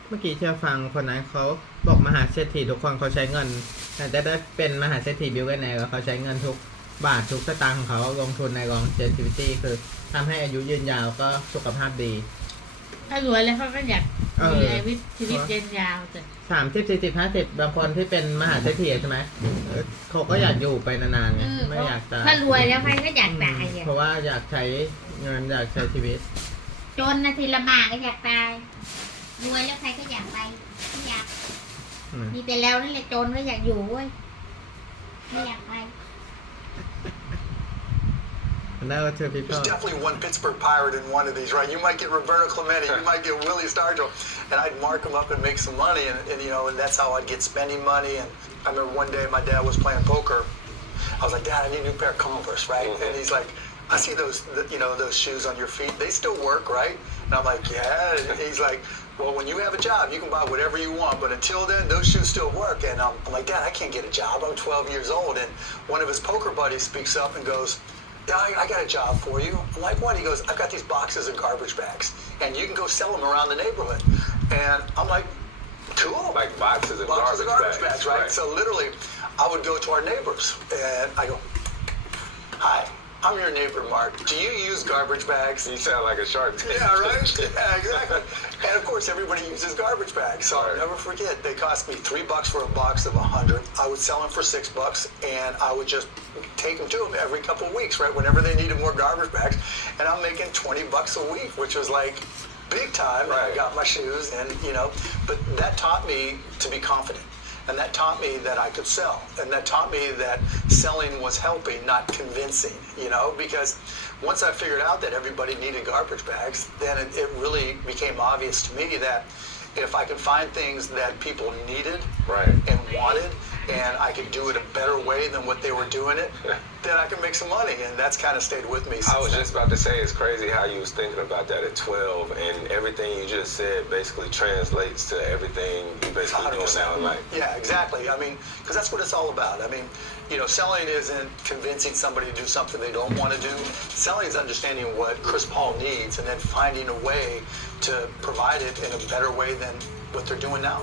เมื่อกี้เชื่อฟังคนนั้นเขาบอกมหาเศรษฐีทุกคนเขาใช้เงินแต่จะได้เป็นมหาเศรษฐีบิลเวนแนร์เขาใช้เงินทุกบาททุกสตางค์ของเขาลงทุนในลองเจนทิวิตี้คือทำให้อายุยืนยาวก็สุขภาพดี ถ้ารวยแล้วเขาก็อยากมีชีวิตยืนยาวแต่ 30 40 50บางคนที่เป็นมหาเศรษฐีใช่ไหมเขาก็อยากอยู่ไปนานๆไงไม่อยากตาย ถ้ารวยแล้วใครก็อยากตายอ่ะ เพราะว่าอยากใช้เงินอยากใช้ชีวิต จนนาทีละหมาก็อยากตายรวยแล้วใครก็อยากไปไม่อยาก มีแต่แล้วนี่แหละจนก็อยากอยู่เว้ยไม่อยากไป Now to people. There's definitely one Pittsburgh Pirate in one of these, right? You might get Roberto Clemente, you might get Willie Stargell, and I'd mark them up and make some money, and you know, and that's how I'd get spending money. And I remember one day my dad was playing poker. I was like, Dad, I need a new pair of Converse, right? And he's like, I see those, you know, those shoes on your feet. They still work, right? And I'm like, yeah. And he's like, well, when you have a job, you can buy whatever you want, but until then, those shoes still work. And I'm like, Dad, I can't get a job. I'm 12 years old. And one of his poker buddies speaks up and goes, yeah, I got a job for you. I'm like, what? He goes, I've got these boxes of garbage bags, and you can go sell them around the neighborhood. And I'm like, cool. Like boxes of Boxes garbage of garbage bags, right? So literally, I would go to our neighbors, and I go, hi, I'm your neighbor, Mark. Do you use garbage bags? You sound like a shark. Yeah, right? Yeah, exactly. And of course, everybody uses garbage bags. So I'll never forget, they cost me $3 for a box of 100. I would sell them for $6, and I would just take them to them every couple of weeks, right? Whenever they needed more garbage bags. And I'm making $20 a week, which was like big time. Right. I got my shoes, and you know, but that taught me to be confident. And that taught me that I could sell. And that taught me that selling was helping, not convincing, you know, because once I figured out that everybody needed garbage bags, then it really became obvious to me that if I could find things that people needed and wanted, and I could do it a better way than what they were doing it, then I could make some money. And that's kind of stayed with me since I was then. just about to say, it's crazy how you was thinking about that at 12, and everything you just said basically translates to everything you basically doing now in life. Yeah, exactly. I mean, because that's what it's all about. I mean, you know, selling isn't convincing somebody to do something they don't want to do. Selling is understanding what Chris Paul needs and then finding a way to provide it in a better way than what they're doing now.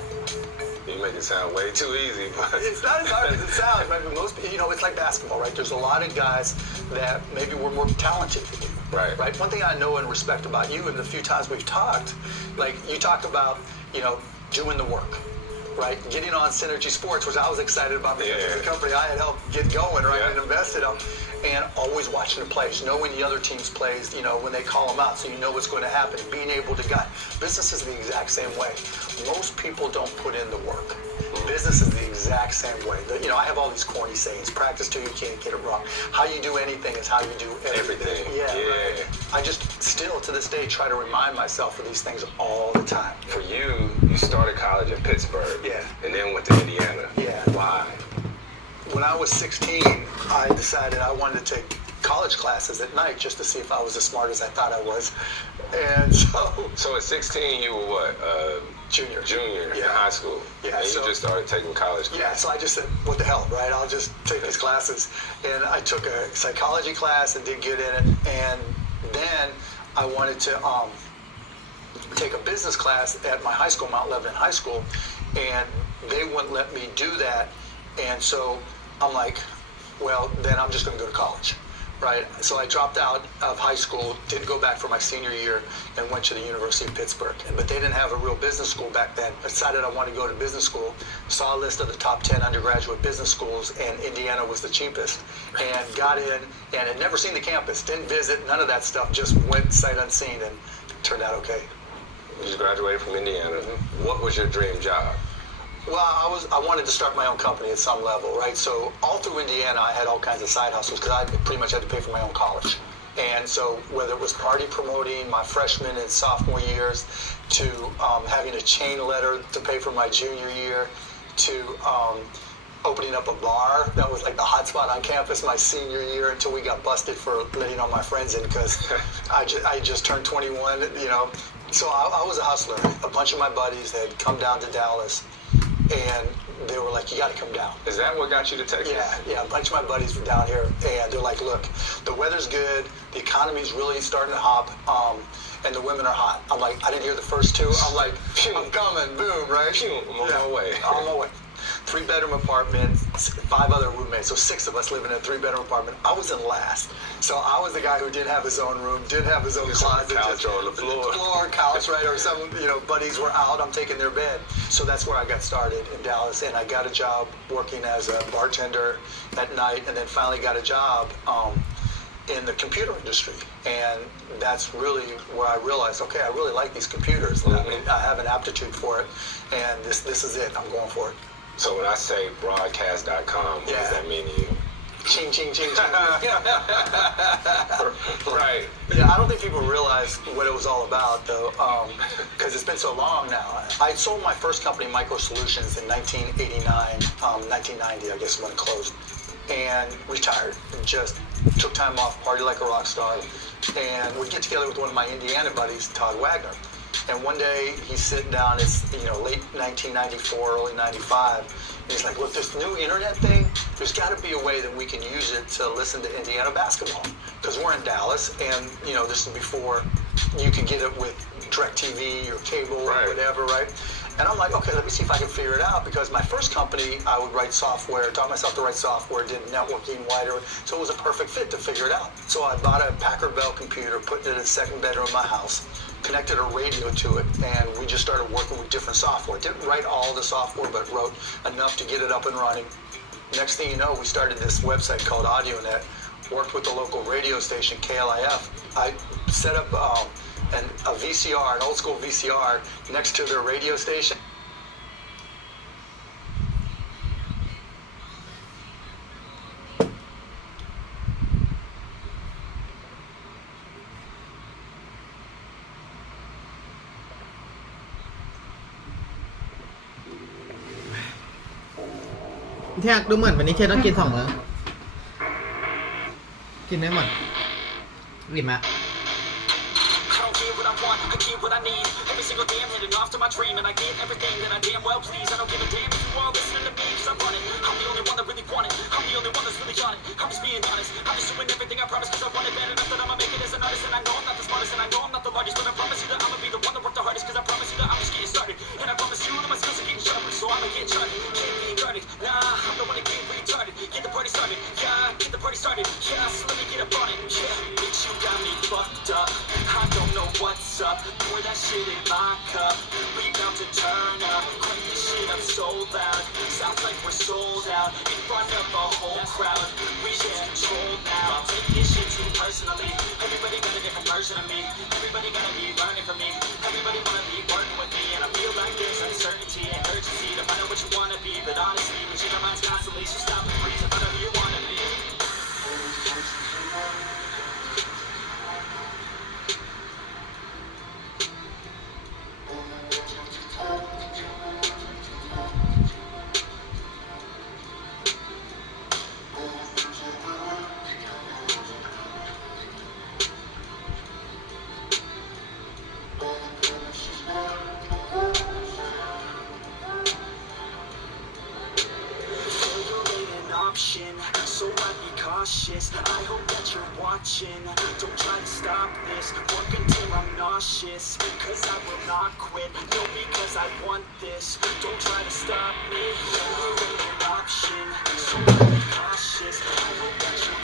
You make it sound way too easy, but It's not as hard as it sounds, right? But most, you know, it's like basketball, right? There's a lot of guys that maybe were more talented than you. Right. Right. One thing I know and respect about you, and the few times we've talked, like you talk about, you know, doing the work, right? Getting on Synergy Sports, which I was excited about because it's a company I had helped get going, right, and invested on, and always watching the plays, knowing the other team's plays, you know, when they call them out, so you know what's going to happen, being able to gut. Business is the exact same way. Most people don't put in the work. Business is the exact same way. You know, I have all these corny sayings. Practice till you can't get it wrong. How you do anything is how you do everything. Yeah. Right. I just still, to this day, try to remind myself of these things all the time. for you, you started college in Pittsburgh. Yeah. And then went to Indiana. Yeah. Why? When I was 16, I decided I wanted to take college classes at night just to see if I was as smart as I thought I was. And so... So at 16, you were what? Junior In high school. Yeah, And so- you just started taking college classes. Yeah, so I just said, what the hell, right? I'll just take these classes. And I took a psychology class and did good in it. And then I wanted to take a business class at my high school, Mount Lebanon High School, and they wouldn't let me do that. And so I'm like, well, then I'm just going to go to college, right? So I dropped out of high school, didn't go back for my senior year, and went to the University of Pittsburgh. But they didn't have a real business school back then. I decided I wanted to go to business school, saw a list of the top 10 undergraduate business schools, and Indiana was the cheapest, and got in, and had never seen the campus, didn't visit, none of that stuff, just went sight unseen, and turned out okay. You just graduated from Indiana. What was your dream job? Well, I wanted to start my own company at some level, right? So all through Indiana, I had all kinds of side hustles because I pretty much had to pay for my own college. And so whether it was party promoting my freshman and sophomore years, to having a chain letter to pay for my junior year, to opening up a bar that was like the hot spot on campus my senior year until we got busted for letting all my friends in because I just turned 21, you know. So I was a hustler. A bunch of my buddies had come down to Dallas, and they were like, you got to come down. Is that what got you to Texas? Yeah. A bunch of my buddies were down here, and they're like, look, the weather's good, the economy's really starting to hop, and the women are hot. I'm like, I didn't hear the first two. I'm like, I'm coming, boom, right? I'm on my way. On my way. 3-bedroom apartment, 5 other roommates, so 6 of us living in a 3-bedroom apartment. I was in last, so I was the guy who didn't have his own room, didn't have his own closet, couch or on the floor, couch, right? Or some buddies were out, I'm taking their bed. So that's where I got started in Dallas, and I got a job working as a bartender at night, and then finally got a job in the computer industry, and that's really where I realized, okay, I really like these computers. I mean, I have an aptitude for it, and this is it. I'm going for it. So when I say broadcast.com, what does that mean to you? Ching, ching, ching, ching. Right. Yeah, I don't think people realize what it was all about, though, because it's been so long now. I sold my first company, Micro Solutions, in 1989, 1990, I guess, when it closed, and retired. Just took time off, party like a rock star, and would get together with one of my Indiana buddies, Todd Wagner. And one day he's sitting down, it's late 1994, early 95, and he's like, look, this new internet thing, there's got to be a way that we can use it to listen to Indiana basketball. Because we're in Dallas, and this is before you could get it with DirecTV or cable or whatever, right? And I'm like, okay, let me see if I can figure it out, because my first company, I would write software, taught myself to write software, did networking, wider, so it was a perfect fit to figure it out. So I bought a Packard Bell computer, put it in the second bedroom of my house, connected a radio to it, and we just started working with different software. Didn't write all the software, but wrote enough to get it up and running. Next thing you know, we started this website called AudioNet, worked with the local radio station, KLIF. I set up a VCR, an old school VCR, next to their radio station.ที่อยากดูเหมือนวันนี้เคต้องกิน2 มื้อกินได้หมดอิ่มอะ I get what I need. Every single day I'm heading off to my dream, and I get everything that I damn well please. I don't give a damn if you all listening to me, cause I'm running. I'm the only one that really want it. I'm the only one that's really on it. I'm just being honest. I'm just doing everything I promise, cause I want it bad enough that I'ma make it as an artist. And I know I'm not the smartest, and I know I'm not the largest, but I promise you that I'ma be the one that worked the hardest, cause I promise you that I'm just getting started. And I promise you that my skills are getting sharper, so I'ma get charted. Can't be guarded, nah, I'm the one that get retarded. Get the party started, yeah, get the party started. Yeah, so let me get up on it, yeah. Bitch, you got me fucked up. I don't know what's up. Pour that shit in my cup. We bout to turn up. Crank this shit up so loud. Sounds like we're sold out in front of a whole crowd. We lose control now. I'll take this shit too personally. Everybody got a different version of me. Everybody gotta be learning from me. Everybody wanna be working with me, and I feel like there's uncertainty and urgency to find out what you wanna be. But honestly, we change our minds constantly, so stop and breathe and find out who you wanna be. So I'd be cautious. I hope that you're watching. Don't try to stop this. Work until I'm nauseous, cause I will not quit. No, because I want this. Don't try to stop me. You're an option. So I'd be cautious. I hope that you're